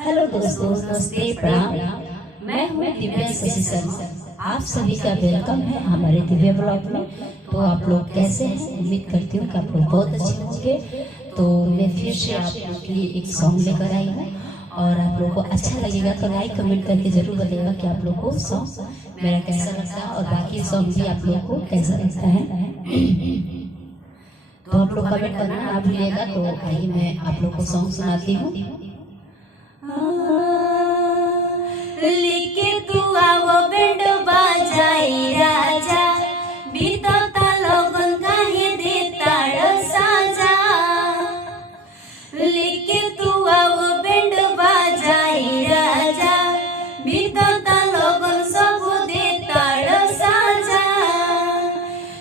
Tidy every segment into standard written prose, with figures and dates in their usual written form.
Hello दोस्तों, नमस्ते, प्रणाम। मैं हूँ दिव्या शशि शर्मा। आप सभी का वेलकम है हमारे दिव्या ब्लॉग में। तो आप लोग कैसे हैं? उम्मीद करती हूँ कि आप लोग बहुत अच्छे होंगे। तो मैं फिर से आप लोग के लिए एक सॉन्ग लेकर आई हूँ और आप लोगों को अच्छा लगेगा तो लाइक कमेंट करके जरूर बताइएगा कि आप लोग को सॉन्ग मेरा कैसा लगता है और बाकी सॉन्ग भी आप लोगों को कैसा लगता है। तो आप लोग कमेंट करना ना भूलिएगा। तो आइए मैं आप लोग को सॉन्ग सुनाती हूँ। लिखे तू आवो बैंड बाजाई राजा, बीतता लगन काहे देताड़ साजा। लिखे तू आवो बैंड बाजाई राजा, बीतता लगन सब देताड़ साजा।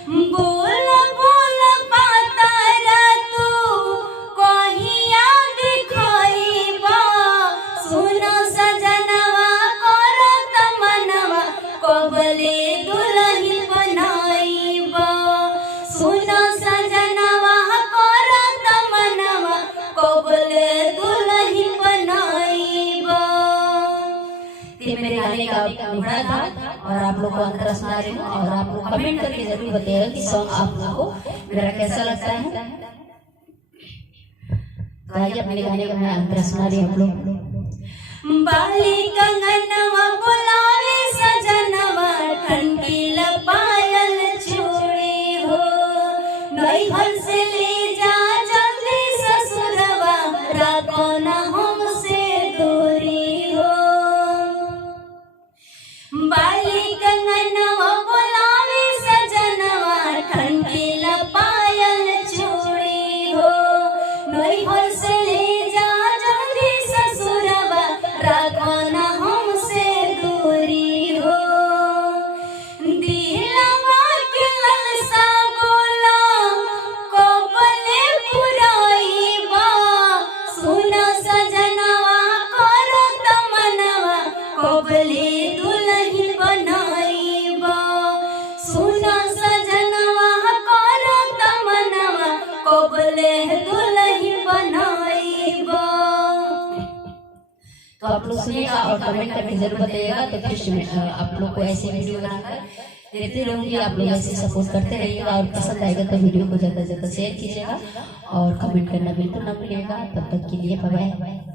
बोल बोल पातारा तू कहिया दिखाइबा, सुनो सजनवा करत मनवा कबले दुल्हन बनाइबा। सुनो सजनवा करत मनवा कबले दुल्हन बनाइबा। ये मेरे गाने का मुखड़ा था और आप लोग को अंतर सुना रही हूँ और आप लोग कमेंट करके जरूर बताइएगा कि सॉन्ग आप लोगों को मेरा कैसा लगता है। तो आइए अपने गाने का मैं अंतर सुना रही हूँ आप लोग। बाली कंगनवा बुलावे सजनवा, ठंडील पायल चूड़ी हो। नैहर से ले जा जल्दी ससुरवा, राखो न हमसे दूरी हो। बाली कंगनवा बुलावे सजनवा, ठंडील पायल चूड़ी हो। नैहर से ले जा जल्दी ससुरवा, राखो न हमसे दूरी हो। दिलवा के ललसा बोला कबले पुराइबा। सुनो सजनवा करत मनवा कबले दुल्हन बनाइबा। सुनो सजनवा करत मनवा कबले दुल्हन बनाइबा। तो आप लोग सुनिएगा और कमेंट करके जरूर बताइएगा। तो फिर मैं आप लोग को ऐसे वीडियो बनाकर देती रहूंगी। आप लोग ऐसे सपोर्ट करते रहिएगा और पसंद आएगा तो वीडियो को ज्यादा से ज्यादा शेयर कीजिएगा और कमेंट करना बिल्कुल ना भूलिएगा। तब तक के लिए बाय बाय।